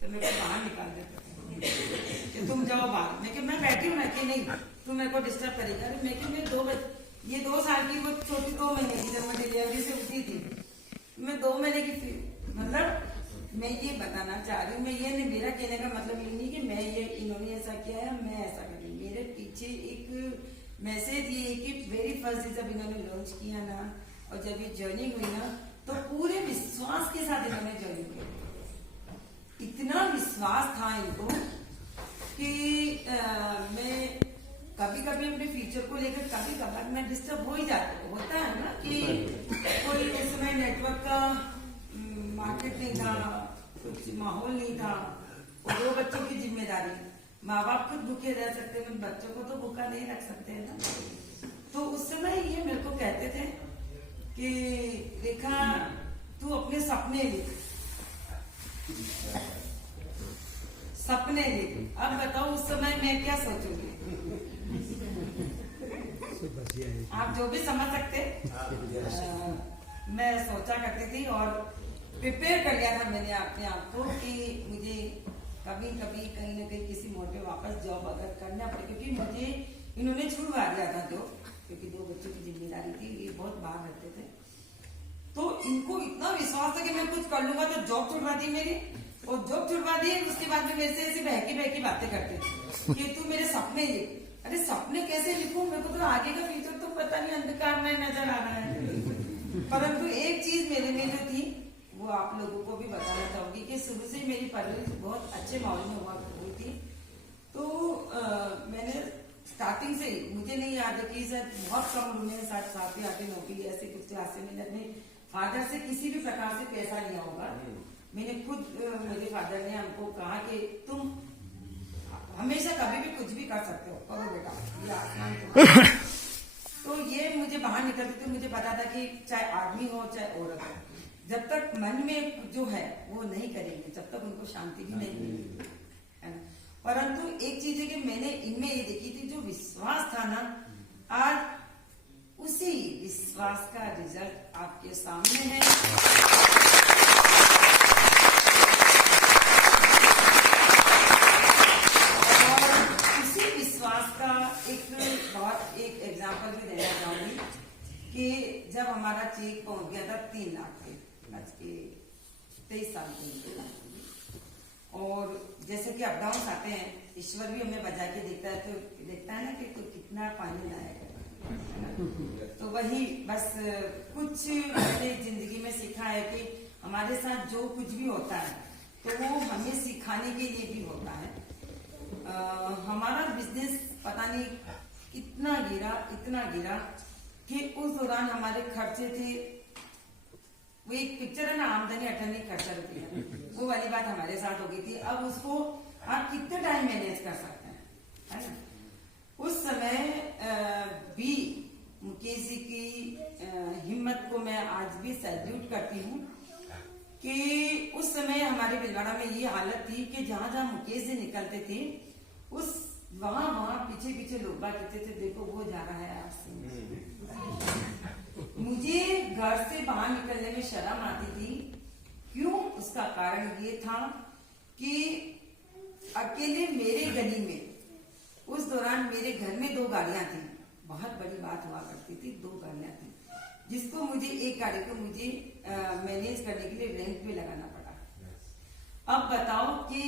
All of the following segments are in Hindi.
तो मेरे को बाहर निकाल देते थे कि तुम जाओ बाहर। मैं कि मैं बैठी हूँ ना कि नहीं तू मेरे को डिस्टर्ब करेगा। अरे मैं कि मैं ये 2 साल की वो छोटी 2 महीने की जब मैं डिलीवरी से उठी थी, मैं 2 महीने की थी। मतलब मैं ये बताना चाह रही हूँ, मैं ये नहीं, मेरा कहने का मतलब ये नहीं कि मैं ये इन्होंने ऐसा किया है मैं ऐसा करूँ। मेरे पीछे एक मैसेज ये कि वेरी फर्स्ट जब इन्होंने लॉन्च किया ना और जब ये ज्वाइनिंग हुई ना तो पूरे विश्वास के साथ इन्होंने ज्वाइनिंग किया। इतना विश्वास था इनको कि मैं कभी कभी अपने फ्यूचर को लेकर कभी कभार मैं डिस्टर्ब हो ही जाता होता है ना कि कोई उस समय नेटवर्क का मार्केट नहीं था, कुछ माहौल नहीं था और 2 बच्चों की जिम्मेदारी। माँ बाप खुद भूखे रह सकते हैं, बच्चों को तो भूखा नहीं रख सकते हैं ना। तो उस समय ये मेरे को कहते थे कि रेखा तू अपने सपने लिख, सपने लिख। अब बताओ उस समय मैं क्या सोचूंगी, आप जो भी समझ सकते। मैं सोचा करती थी और प्रिपेयर कर लिया था मैंने अपने आप को कि मुझे कभी कभी कहीं ना कहीं किसी मोटे वापस जॉब अगर करना पड़े, क्योंकि मुझे इन्होंने छुड़वा दिया था जो, क्योंकि 2 बच्चों की जिम्मेदारी थी, ये बहुत बाहर रहते थे। तो इनको इतना विश्वास था कि मैं कुछ कर लूंगा, तो जॉब छुड़वा दी मेरी और जॉब छुड़वा दी। उसके बाद में मेरे से ऐसी बहकी बहकी बातें करते थे कि तू मेरे सपने लिख। अरे सपने कैसे लिखूं, मेरे को तो आगे का फ्यूचर तो पता नहीं, अंधकार में नजर आ रहा है। परंतु एक चीज मेरे में जो थी वो आप लोगों को भी बताना चाहूंगी कि शुरू से मेरी परवरिश बहुत अच्छे माहौल में हुई थी। तो मैंने स्टार्टिंग से ही, मुझे नहीं याद है कि सर बहुत कम उम्र में 7 या 8 नौकरी ऐसे कुछ क्लास से मैंने अपने फादर से किसी भी प्रकार से पैसा लिया होगा। मैंने खुद मेरे फादर ने हमको कहा कि तुम हमेशा कभी भी कुछ भी कर सकते हो, करो बेटा, ये आसमान तो ये मुझे बाहर निकलते थे मुझे पता था कि चाहे आदमी हो चाहे औरत हो, जब तक मन में जो है वो नहीं करेंगे जब तक उनको शांति भी नहीं मिलेगी, है ना। परंतु एक चीज है कि मैंने इनमें ये देखी थी, जो विश्वास था ना, आज उसी विश्वास का रिजल्ट आपके सामने है। एक एग्जांपल भी देना चाहूंगी कि जब हमारा चेक पहुंच गया था 3 लाख के, आज के 23 साल के, और जैसे कि अप डाउन आते हैं, ईश्वर भी हमें बजा के देखता है ना कि तू कितना पानी लाएगा। तो वही बस कुछ मैंने जिंदगी में सीखा है कि हमारे साथ जो कुछ भी होता है तो वो हमें सिखाने के लिए भी होता है। हमारा बिजनेस पता नहीं इतना गिरा कि उस दौरान हमारे खर्चे थे, वो एक पिक्चर है ना, आमदनी 18 खर्चा रुपया, वो वाली बात हमारे साथ हो गई थी। अब उसको आप कितने टाइम मैनेज कर सकते हैं, है ना। उस समय भी मुकेश जी की हिम्मत को मैं आज भी सैल्यूट करती हूँ कि उस समय हमारे भिलवाड़ा में ये हालत थी कि जहां जहां मुकेश जी निकलते थे उस वहां पीछे लोग बात कहते थे, देखो वो जा रहा है आपसे। मुझे घर से बाहर निकलने में शर्म आती थी। क्यों? उसका कारण ये था कि अकेले मेरे गली में उस दौरान मेरे घर में 2 गाड़ियां थी, बहुत बड़ी बात हुआ करती थी, 2 गाड़ियां थी, जिसको मुझे एक गाड़ी को मुझे मैनेज करने के लिए रेंट पे लगाना पड़ा। अब बताओ कि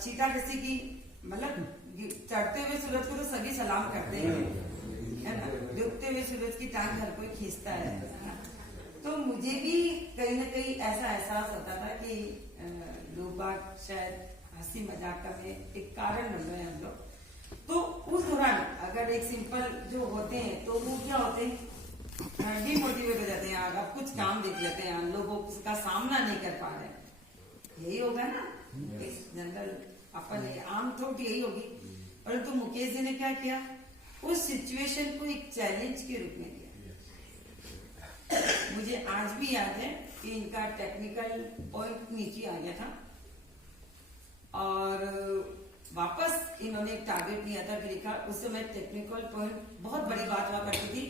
चीता किसी की, मतलब चढ़ते हुए सूरज को तो सभी सलाम करते हैं, है ना, डूबते हुए सूरज की टांग हर कोई खींचता है ना। तो मुझे भी कहीं ना कहीं ऐसा एहसास होता था कि लोग बात शायद हंसी मजाक का में एक कारण बन रहे हैं हम लोग। तो उस दौरान अगर एक सिंपल जो होते हैं तो वो क्या होते हैं, डिमोटिवेट हो जाते हैं, यार अब कुछ काम देख लेते हैं, लोगों का सामना नहीं कर पा रहे, यही होगा ना जनरल अपन आम थोड़ी यही होगी। परंतु मुकेश जी ने क्या किया, उस सिचुएशन को एक चैलेंज के रूप में लिया। मुझे आज भी याद है कि इनका टेक्निकल पॉइंट नीचे आ गया था और वापस इन्होंने एक टारगेट लिया था कि रेखा, उस समय टेक्निकल पॉइंट बहुत बड़ी बात हुआ करती थी,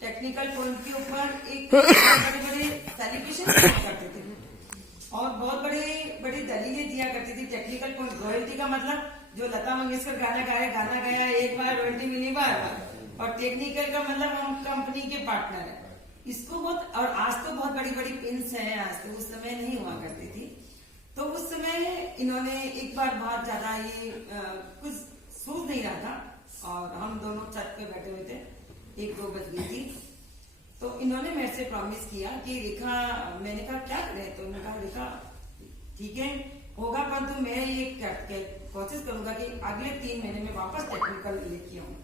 टेक्निकल पॉइंट के ऊपर एक बड़े बड़े सेलिब्रेशन करते थे और बहुत बड़े बड़े दलीलें दिया करती थी टेक्निकल पॉइंट। रॉयल्टी का मतलब जो लता मंगेशकर गाना गाया एक बार रॉयल्टी मिली बार। और टेक्निकल का मतलब हम कंपनी के पार्टनर है। इसको बहुत, और आज तो बहुत बड़ी बड़ी पिंस है, आज तो उस समय नहीं हुआ करती थी। तो उस समय इन्होंने एक बार बहुत ज्यादा ये कुछ सूझ नहीं रहा था और हम दोनों छत पे बैठे हुए थे, 1-2 बज गई थी। तो इन्होंने मेरे से प्रॉमिस किया कि रेखा, मैंने कहा क्या करें, तो उन्होंने कहा रेखा ठीक है होगा, परंतु मैं ये कोशिश करूंगा कि अगले 3 महीने में वापस टेक्निकल लेके आऊँ।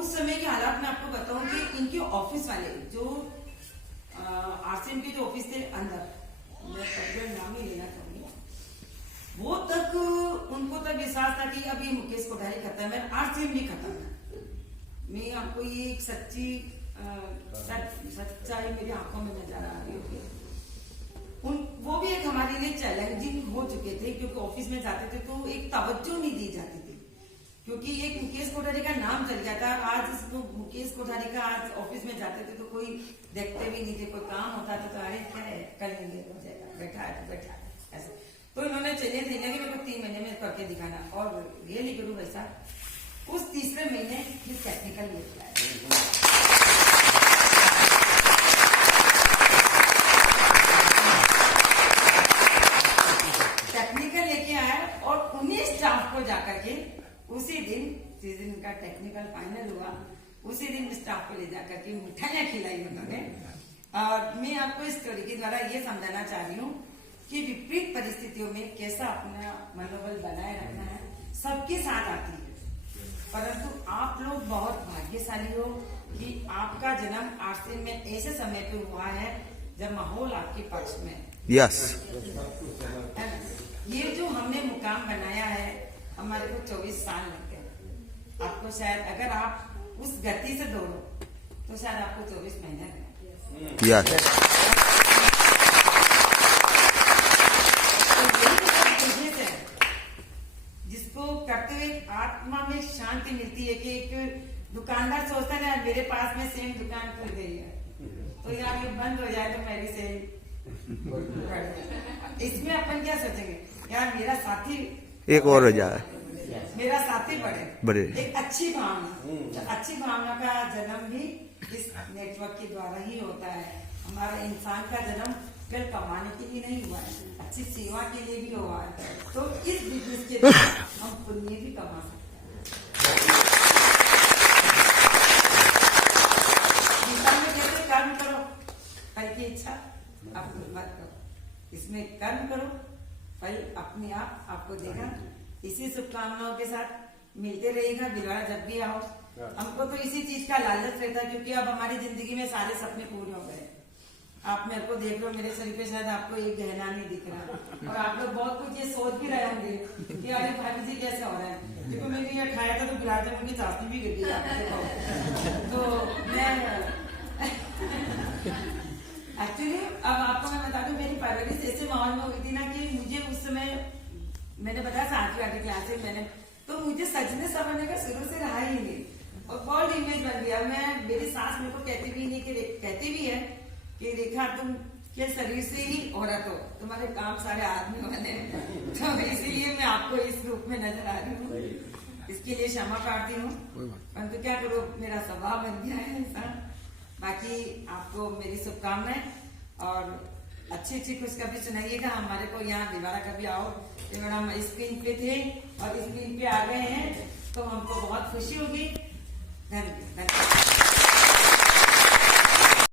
उस समय के हालात में आपको बताऊं कि इनके ऑफिस वाले जो आरसीएम के जो ऑफिस थे अंदर, मैं पर्टिकुलर नाम ही लेना चाहूंगी, वो तक उनको तक विश्वास था कि अब ये मुकेश कोठारी खत्म है, आरसीएम भी खत्म है। मैं आपको ये एक सच्चाई मेरी आंखों में नजर आ रही होगी। वो भी एक हमारे लिए चैलेंजिंग हो चुके थे, क्योंकि ऑफिस में जाते थे तो एक तवज्जो नहीं दी जाती थी, क्योंकि एक मुकेश कोठारी का नाम चल गया था। आज इसको मुकेश कोठारी का आज ऑफिस में जाते थे तो कोई देखते भी नहीं थे, कोई काम होता था तो अरे क्या है कर लेंगे, हो जाएगा, बैठा है तो बैठा है ऐसे। तो इन्होंने चैलेंज दिया कि मेरे को 3 महीने में करके दिखाना, और रियली गुरु वैसा उस तीसरे महीने फिर टेक्निकल लेके आए। टेक्निकल लेके आया और उन्हीं स्टाफ को जाकर के उसी दिन जिस दिन का टेक्निकल फाइनल हुआ, उसी दिन स्टाफ को ले जाकर के मिठाइयां खिलाई उन्होंने। और मैं आपको इस स्टोरी के द्वारा ये समझाना चाह रही हूँ कि विपरीत परिस्थितियों में कैसा अपना मनोबल बनाए रखना है। सबके साथ आती है, परंतु आप लोग बहुत भाग्यशाली हो कि आपका जन्म आरसीएम में ऐसे समय पे हुआ है जब माहौल आपके पक्ष में। यस। ये जो हमने मुकाम बनाया है, हमारे को 24 साल लग गए। आपको शायद अगर आप उस गति से दौड़ो तो शायद आपको 24 महीने लगे। यस। जिसको करते हुए आत्मा में शांति मिलती है कि एक दुकानदार सोचता है यार मेरे पास में सेम दुकान खुल गई है, तो यार ये बंद हो जाए तो मेरी सेल। इसमें अपन क्या सोचेंगे, यार मेरा साथी एक और हो जाए, मेरा साथी बढ़े। एक अच्छी भावना, तो अच्छी भावना का जन्म भी इस नेटवर्क के द्वारा ही होता है। हमारा इंसान का जन्म केवल कमाने के लिए नहीं हुआ है, अच्छी सेवा के लिए भी हुआ है। तो इस बिजनेस के लिए हम पुण्य भी कमा सकते हैं। गीता में कहते कर्म करो फल की इच्छा अपनी मत करो, इसमें कर्म करो फल अपने आप आपको देगा। इसी शुभकामनाओं के साथ मिलते रहेगा भिलवाड़ा जब भी आओ। हमको तो इसी चीज का लालच रहता है, क्योंकि अब हमारी जिंदगी में सारे सपने पूरे हो गए। आप मेरे को देख लो, मेरे शरीर पे शायद आपको एक गहना नहीं दिख रहा, और आप लोग बहुत कुछ ये सोच भी रहे होंगे कि अरे भाभी जी कैसे हो रहा है, क्योंकि मैंने ये खाया था तो गुलाब जामुन की चाशनी भी गिर गई। तो मैं एक्चुअली अब आपको मैं बता दूं, मेरी परवरिश ऐसे माहौल में हुई थी ना कि मुझे उस समय मैंने बताया 7वीं क्लास से मैंने, तो मुझे सजने संवरने का शुरू से रहा ही नहीं, और बॉडी इमेज बन गया। मैं, मेरी सास मेरे को कहती भी नहीं कि कहती भी है कि रेखा तुम के शरीर से ही औरत हो, तुम्हारे काम सारे आदमी वाले हैं। तो इसीलिए मैं आपको इस रूप में नजर आ रही हूँ, इसके लिए क्षमा प्रार्थी हूँ, परंतु क्या करो मेरा स्वभाव बन गया है ऐसा। बाकी आपको मेरी शुभकामनाएं, और अच्छी अच्छी खुशखबरी सुनाइएगा। हमारे को यहाँ भिलवाड़ा कभी आओ, हम स्क्रीन पे थे और स्क्रीन पे आ गए हैं, तो हमको बहुत खुशी होगी। धन्यवाद।